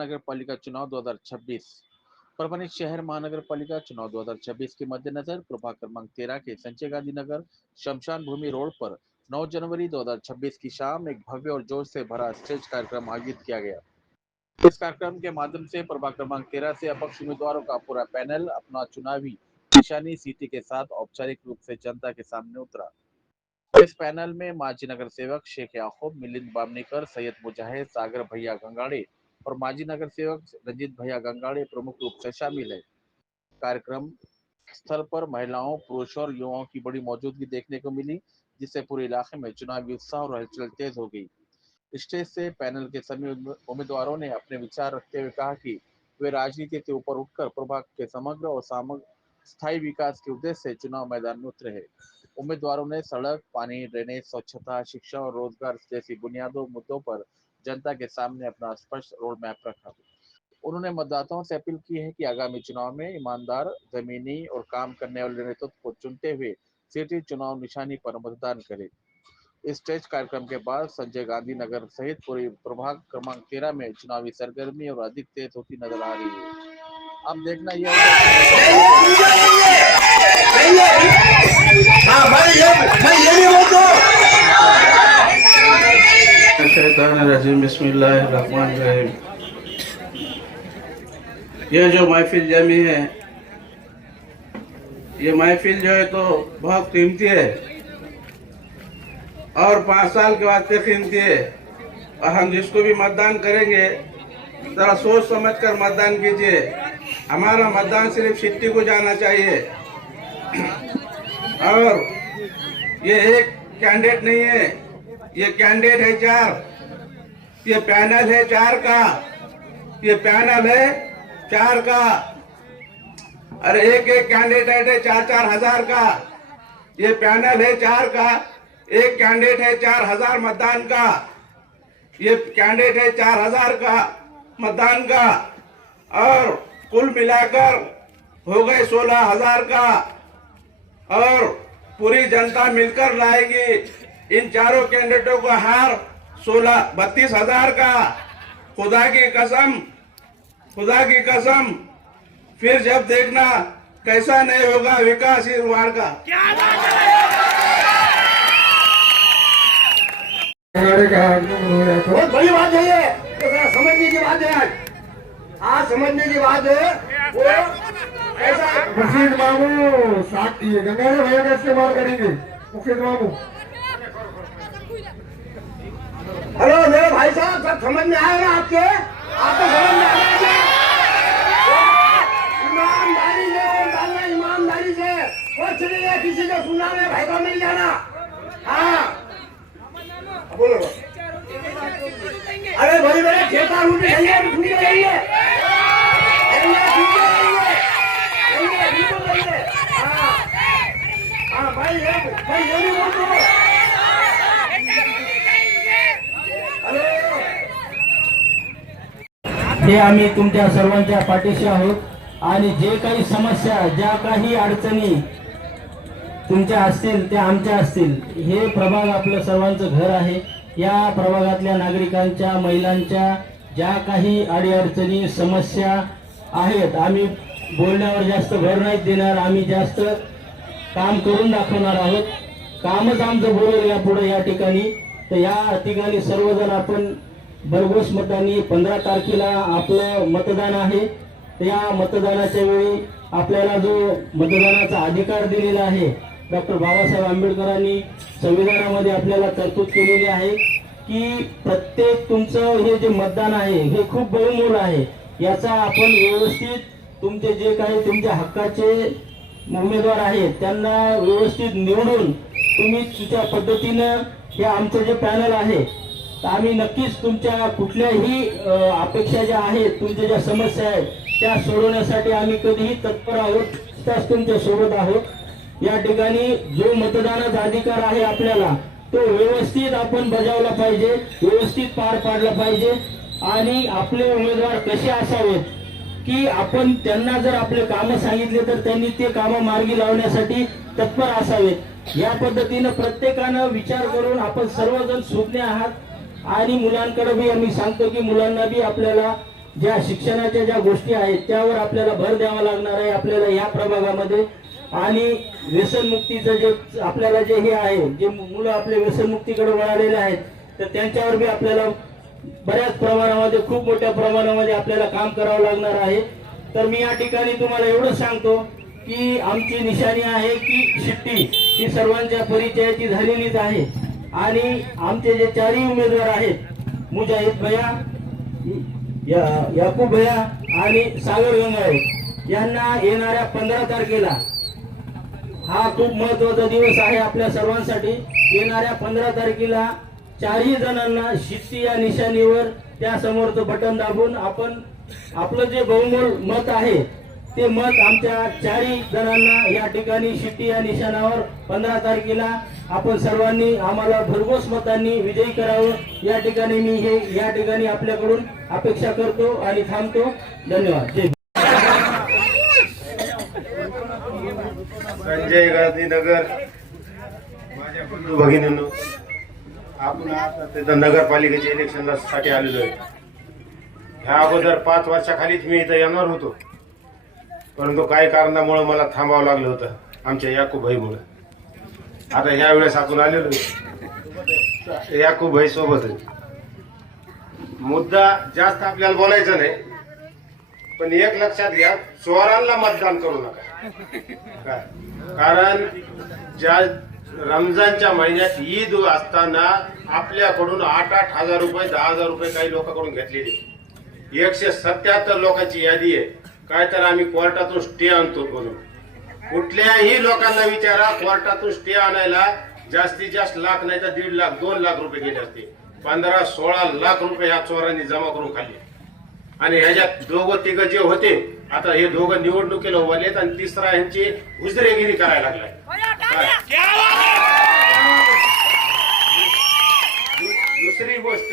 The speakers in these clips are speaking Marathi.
महानगरपालिका चुनाव 2026। परभणी शहर महानगरपालिका चुनाव 2026 के मद्देनजर प्रभाग क्रमांक 13 के संजय गांधी नगर शमशान भूमि रोड पर 9 जनवरी 2026 की शाम एक भव्य और जोश से भरा स्टेज कार्यक्रम आयोजित किया गया। इस कार्यक्रम के माध्यम से प्रभाग क्रमांक 13 से अपक्ष उम्मीदवारों का पूरा पैनल अपना चुनावी निशानी सीटी के साथ औपचारिक रूप से जनता के सामने उतरा। इस पैनल में माजी नगर सेवक शेख याकूब, मिलिंद बामनीकर, सैयद मुजाहिद, सागर भैया गंगाड़े और माजी नगर सेवक रंजीत भैया गंगाड़े प्रमुख रूप से शामिल है। कार्यक्रम स्थल पर महिलाओं, पुरुषों और युवाओं की बड़ी मौजूदगी देखने को मिली, जिससे पूरे इलाके में चुनावी उत्साह और हलचल तेज हो गई। स्टेज से पैनल के सभी उम्मीदवारों ने अपने विचार रखते हुए कहा कि वे राजनीति से ऊपर उठकर प्रभाग के समग्र और स्थायी विकास के उद्देश्य से चुनाव मैदान में उतरे हैं। उम्मीदवारों ने सड़क, पानी, ड्रेनेज, स्वच्छता, शिक्षा और रोजगार जैसी बुनियादी मुद्दों पर जनता के सामने अपना स्पष्ट रोड मैप रखा। उन्होंने मतदाताओं से अपील की है कि आगामी चुनाव में ईमानदार, जमीनी और काम करने वाले नेतृत्व को चुनते हुए सीटी चुनाव निशानी पर मतदान करें। इस स्टेज कार्यक्रम के बाद संजय गांधी नगर सहित पूरे प्रभाग क्रमांक 13 में चुनावी सरगर्मी और अधिक तेज होती नजर आ रही है। अब देखना यह बिस्मिल्लाहिर्रहमानिर्रहीम। यह जो महफिल जमी है, ये महफिल जो है तो बहुत कीमती है और 5 साल के वास्ते कीमती है। और हम जिसको भी मतदान करेंगे जरा सोच समझ कर मतदान कीजिए। हमारा मतदान सिर्फ सिट्टी को जाना चाहिए और ये एक कैंडिडेट नहीं है, ये कैंडिडेट है 4। ये पैनल है 4 का, ये पैनल है 4 का। अरे एक कैंडिडेट है 4-4 हजार का। ये पैनल है 4 का, एक कैंडिडेट है 4000 मतदान का। ये कैंडिडेट है 4000 का मतदान का और कुल मिलाकर हो गए 16000 का। और पूरी जनता मिलकर लाएगी इन चारों कैंडिडेटों को हार 32,000 का। खुदा की कसम, खुदा की कसम, फिर जब देखना कैसा नहीं होगा विकास इस वार्ड का। बहुत बड़ी बात है ये, तो समझने की बात है। आज समझने की बात है वो ऐसा मुफीद मामू साथ ये गंगाधर भैया का इस्तेमाल करेंगे। मुफीद मामू, हेलो मेरे भाई साहब, सब समझ में आया ना आपके? आपको समझ में आया क्या? ईमानदारी से डालना, ईमानदारी से कुछ नहीं है, किसी को सुनना नहीं, भाई को नहीं जाना। हाँ बोलो। अरे बड़ी बड़े ठेका लूट जाइए, हे आम्ही तुमच्या सर्वांच्या पाठीशी आहोत आणि जे काही समस्या, ज्या काही अडचणी तुमच्या असतील त्या आमच्या असतील। हे प्रभाग आपलं सर्वांचं घर आहे। या प्रभागातल्या नागरिकांच्या, महिलांच्या ज्या काही अडीअडचणी, समस्या आहेत, आम्ही बोलण्यावर जास्त भर नाही देणार। आम्ही जास्त काम करून दाखवणार आहोत। कामच आमचं बोलून या पुढे या ठिकाणी। तर या ठिकाणी सर्वजण आपण भरघोस मतांनी 15 तारखेला आपलं मतदान आहे। त्या मतदानाच्या वेळी आपल्याला जो मतदानाचा अधिकार दिलेला आहे, डॉक्टर बाबासाहेब आंबेडकरांनी संविधानामध्ये आपल्याला तरतूद केलेली आहे की प्रत्येक तुमचं हे जे मतदान आहे हे खूप बहुमोल आहे। याचा आपण व्यवस्थित तुमचे जे काही तुमच्या हक्काचे उमेदवार आहेत त्यांना व्यवस्थित निवडून तुम्ही तुमच्या पद्धतीनं हे आमचं जे पॅनल आहे, तर आम्ही नक्कीच तुमच्या कुठल्याही अपेक्षा ज्या आहेत, तुमच्या ज्या समस्या आहेत त्या सोडवण्यासाठी आम्ही कधीही तत्पर आहोत, त्याच तुमच्या सोबत आहोत। या ठिकाणी जो मतदानाचा अधिकार आहे आपल्याला तो व्यवस्थित आपण बजावला पाहिजे, व्यवस्थित पार पाडला पाहिजे। आणि आपले उमेदवार कसे असावेत की आपण त्यांना जर आपले काम सांगितले तर त्यांनी ते काम मार्गी लावण्यासाठी तत्पर असावेत। या पद्धतीने प्रत्येकाने विचार करून आपण सर्वजण सुज्ञ आहात आणि मुलांकडे भी आम्ही सांगतो की मुलांना भी आपल्याला ज्या शिक्षणाच्या ज्या गोष्टी आहेत त्यावर आपल्याला भर द्यावा लागणार आहे आपल्याला या प्रभागामध्ये. आणि व्यसनमुक्तीचं जे आपल्याला जे हे आहे, जे मुलं आपले व्यसनमुक्तीकडे वळालेले आहेत, तर त्यांच्यावर बी आपल्याला बऱ्याच प्रमाणामध्ये, खूप मोठ्या प्रमाणामध्ये आपल्याला काम करावं लागणार आहे. तर मी या ठिकाणी तुम्हाला एवढं सांगतो की आमची निशाणी आहे की शिट्टी ही सर्वांच्या परिचयाची झालेलीच आहे. आणि आमचे जे चारही उमेदवार आहेत, मुजाहिद भैया, याकूब भैया आणि सागर गंगाळे, यांना येणाऱ्या 15 तारखेला, हा खूप महत्वाचा दिवस आहे आपल्या सर्वांसाठी. येणाऱ्या 15 तारखेला चारही जणांना शिट्टी या निशाणीवर त्या समोरचं बटन दाबून आपण आपलं जे बहुमोल मत आहे ते मत आमच्या चारही जणांना या ठिकाणी शिट्टी या निशाणावर 15 तारखेला आपण सर्वांनी आम्हाला भरघोस मतांनी विजयी करावं, या ठिकाणी मी या ठिकाणी आपल्याकडून अपेक्षा करतो आणि थांबतो. धन्यवाद. जय संजय गांधीनगर. माझ्या बंधू भगिनींनो, आपण आता तिथं नगरपालिकेच्या इलेक्शनला साठी आलेलो आहे. ह्या अगोदर 5 वर्षाखालीच मी इथं येणार होतो, परंतु काही कारणामुळे मला थांबावं लागलं होतं आमच्या याकूब भाईमुळे. आता ह्या वेळेस आपण आलेलो याकूब भाई सोबत. मुद्दा जास्त आपल्याला बोलायचा नाही, पण एक लक्षात घ्या, चोरांना मतदान करू नका. काय? कारण ज्या रमजानच्या महिन्यात ईद असताना आपल्याकडून 8-8 हजार रुपये, 10,000 रुपये काही लोकांकडून घेतलेले. 177 लोकांची यादी आहे. काय तर आम्ही कोर्टातून स्टे आणतो म्हणून. कुठल्याही लोकांना विचारा, कोर्टातून स्टे आणायला जास्तीत जास्त लाख नाही तर 1.5 लाख 2 लाख रुपये गेले असते. 15-16 लाख रुपये ह्या चोरांनी जमा करून खाल्ले. आणि ह्याच्यात दोघं तिघं जे होते, आता हे दोघं निवडणुकीला उभारलेत आणि तिसरा यांची हुजरेगिरी करायला लागलाय. दुसरी गोष्ट,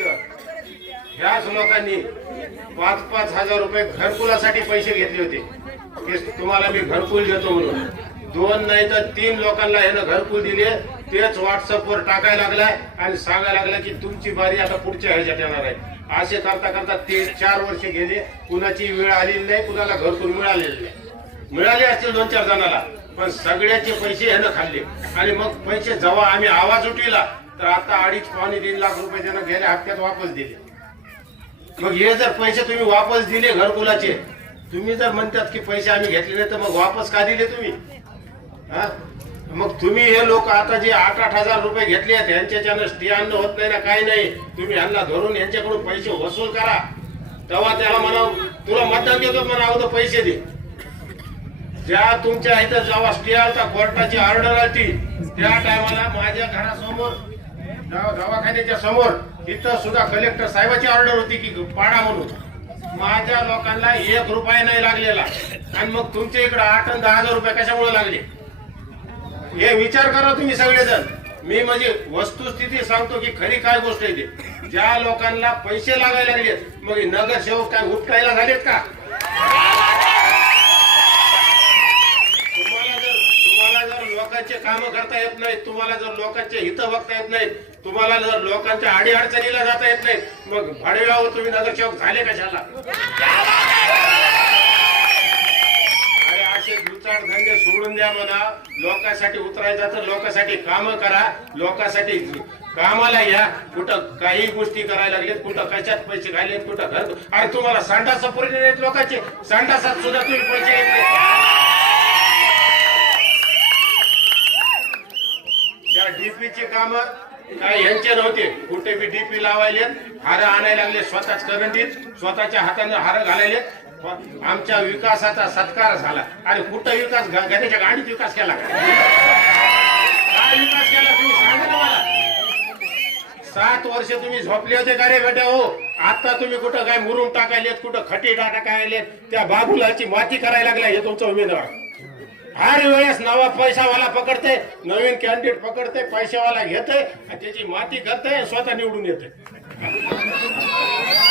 ह्याच लोकांनी 5-5 हजार रुपये घरकुलासाठी पैसे घेतले होते की तुम्हाला मी घरकुल देतो म्हणून. 2 नाही तर 3 लोकांना ह्यानं घरकुल दिले. तेच व्हॉट्सअपवर टाकायला लागलाय आणि सांगायला लागला की तुमची बारी आता पुढच्या ह्याच्यात येणार आहे. असे करता करता 4 वर्ष गेले, कुणाची वेळ आलेली नाही, कुणाला घरकुल मिळालेलं नाही. मिळाले असतील 2-4 जणांना, पण सगळ्याचे पैसे ह्यानं खाल्ले. आणि मग पैसे जेव्हा आम्ही आवाज उठविला तर आता 2.5-3 लाख रुपये त्यानं गेल्या हप्त्यात वापस दिले. मग हे जर पैसे तुम्ही वापस दिले घरकुलाचे, तुम्ही जर म्हणतात की पैसे आम्ही घेतले नाही, तर मग वापस का दिले तुम्ही? मग तुम्ही हे लोक आता जे 8-8 हजार रुपये घेतले आहेत, यांच्याच्यानं स्टे आणणं होत नाही ना, काही नाही. तुम्ही यांना धरून यांच्याकडून पैसे वसूल करा. तेव्हा त्याला म्हणाव तुला मतदान देतो, म्हणा अगोदर पैसे दे. ज्या तुमच्या इथं जेव्हा स्टे आलता, कोर्टाची ऑर्डर आली, त्या टायमाला माझ्या घरासमोर दवाखान्याच्या समोर तिथं सुद्धा कलेक्टर साहेबाची ऑर्डर होती की पाडा म्हणून. माझ्या लोकांना 1 रुपया नाही लागलेला, आणि मग तुमच्या इकडे 8 आणि 10 हजार रुपये कशामुळे लागले हे विचार करा तुम्ही सगळेजण. मी म्हणजे वस्तुस्थिती सांगतो की खरी काय गोष्ट आहे ते. ज्या लोकांना पैसे लागायला लागलेत, मग नगरसेवक काय उपटायला झालेत का? तुम्हाला जर लोकांचे काम करता येत नाहीत, तुम्हाला जर लोकांचे हित बघता येत नाहीत, तुम्हाला जर लोकांच्या अडीअडचणीला जाता येत नाहीत, मग भाडेगाव तुम्ही नगरसेवक झाले कशाला? अरे असे दुचाड धंदे सोडून द्या म्हणा. लोकांसाठी उतरायचं तर लोकांसाठी काम करा, लोकांसाठी कामाला या. कुठं काही गोष्टी करायला लागलेत, कुठं कशात पैसे घालेत, कुठं घर. अरे तुम्हाला संडास पुरले नाहीत लोकांचे, संडासात सुद्धा तुम्ही पैसे घेतले. त्या डीपीची काम काय यांचे नव्हते, कुठे बी डीपी लावायले, हार आणायला लागले स्वतःच करंटीत, स्वतःच्या हाताने हार घालायले. आमच्या विकासाचा सत्कार झाला. अरे कुठं विकास? गण्याच्या गाडीत विकास केला काय? विकास केला तुम्ही सांगा ना मला. 7 वर्ष तुम्ही झोपले होते का रे बेटा? हो, आता तुम्ही कुठं काय मुरुम टाकायलेत, कुठं खटी टाकायलेत, त्या बाबूलाची माती करायला लागला हे तुमचा उमेदवार. हर वेळेस नवा पैसावाला पकडते, नवीन कॅन्डिडेट पकडते, पैशावाला घेते, त्याची माती करते, स्वतः निवडून येते.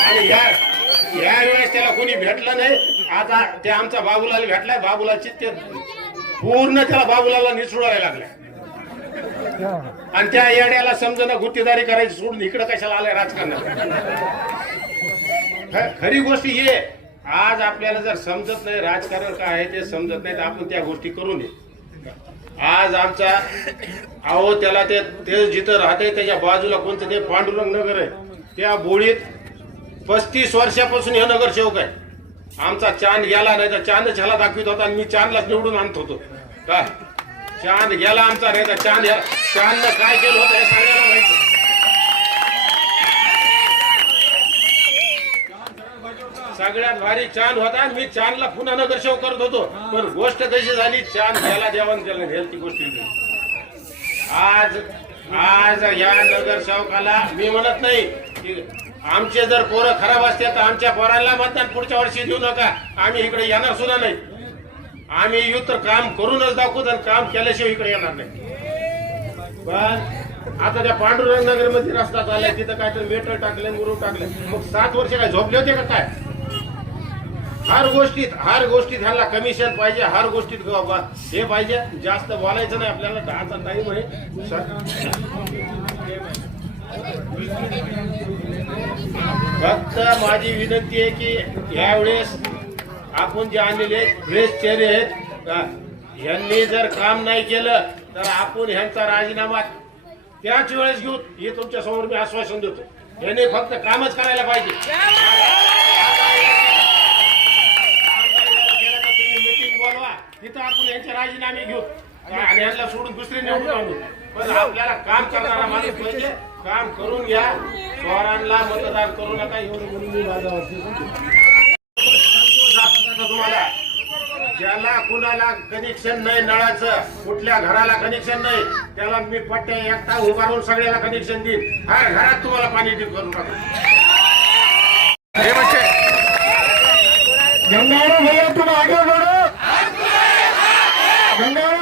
आणि या वेळेस त्याला कोणी भेटलं नाही. आता ते आमचा बाबूलाल भेटलाय, बाबूलाची ते पूर्ण त्याला बाबूलाला निसुडायला लागलाय. आणि त्या येड्याला समजणं गुत्तेदारी करायची सोडून इकडे कशाला आलाय राजकारणात. खरी गोष्ट ही आहे, आज आपल्याला जर समजत नाही राजकारण काय आहे ते समजत नाही तर आपण त्या गोष्टी करू नये. आज आमचा अहो त्याला ते जिथं राहते त्याच्या बाजूला कोणतं ते पांडुरंग नगर आहे, त्या बोळीत 35 वर्षापासून हे नगरसेवक आहे. आमचा चांद गेला नाही तर चांद ह्याला दाखवित होता आणि मी चांदलाच निवडून आणत होतो. का चांद गेला आमचा नाही तर चांदनं काय केलं होतं हे सांगायला माहिती. सगळ्यात भारी चांद होता आणि मी चांदला पुन्हा नगरसेवक करत होतो. पण गोष्ट कशी झाली, चांद गेला देवान केलं हेल्थ गोष्टी. आज या नगरसेवकाला मी म्हणत नाही की आमचे जर पोरं खराब असते तर आमच्या पोरांना मतदान पुढच्या वर्षी देऊ नका, आम्ही इकडे येणार सुद्धा नाही. आम्ही येऊ तर काम करूनच दाखवू आणि काम केल्याशिवाय इकडे येणार नाही. पण आता त्या पांडुरंग नगर मध्ये रस्ता चाललाय, तिथं काय तर मेटर टाकले मुरुम टाकले. मग 7 वर्ष काय झोपले होते का काय? हर गोष्टीत ह्यांना कमिशन पाहिजे, हर गोष्टीत हे पाहिजे. जास्त बोलायचं नाही, आपल्याला 10चा टाइम आहे. फक्त माझी विनंती आहे की यावेळेस आपण जे आणलेले फ्रेश चेहरे आहेत यांनी जर काम नाही केलं तर आपण ह्यांचा राजीनामा त्याच वेळेस घेऊ. हे तुमच्या समोर मी आश्वासन देतो. यांनी फक्त कामच करायला पाहिजे. मीटिंग बोलवा, तिथं आपण यांचे राजीनामे घेऊ आणि यांना सोडून दुसरे निवडून आणू. पण आपल्याला काम करणारा माणूस पाहिजे. काम करून घ्या, स्वरांना मतदान करू नका. एवढं म्हणून मी तुम्हाला ज्याला कुणाला कनेक्शन नाही, नळाचं कुठल्या घराला कनेक्शन नाही, त्याला मी पट्ट्या एकटा उभारून सगळ्याला कनेक्शन देईन. हर घरात तुम्हाला पाणी करून टाकू. गंगाराम भैया तुम आगे बढ़ो. गंगाराम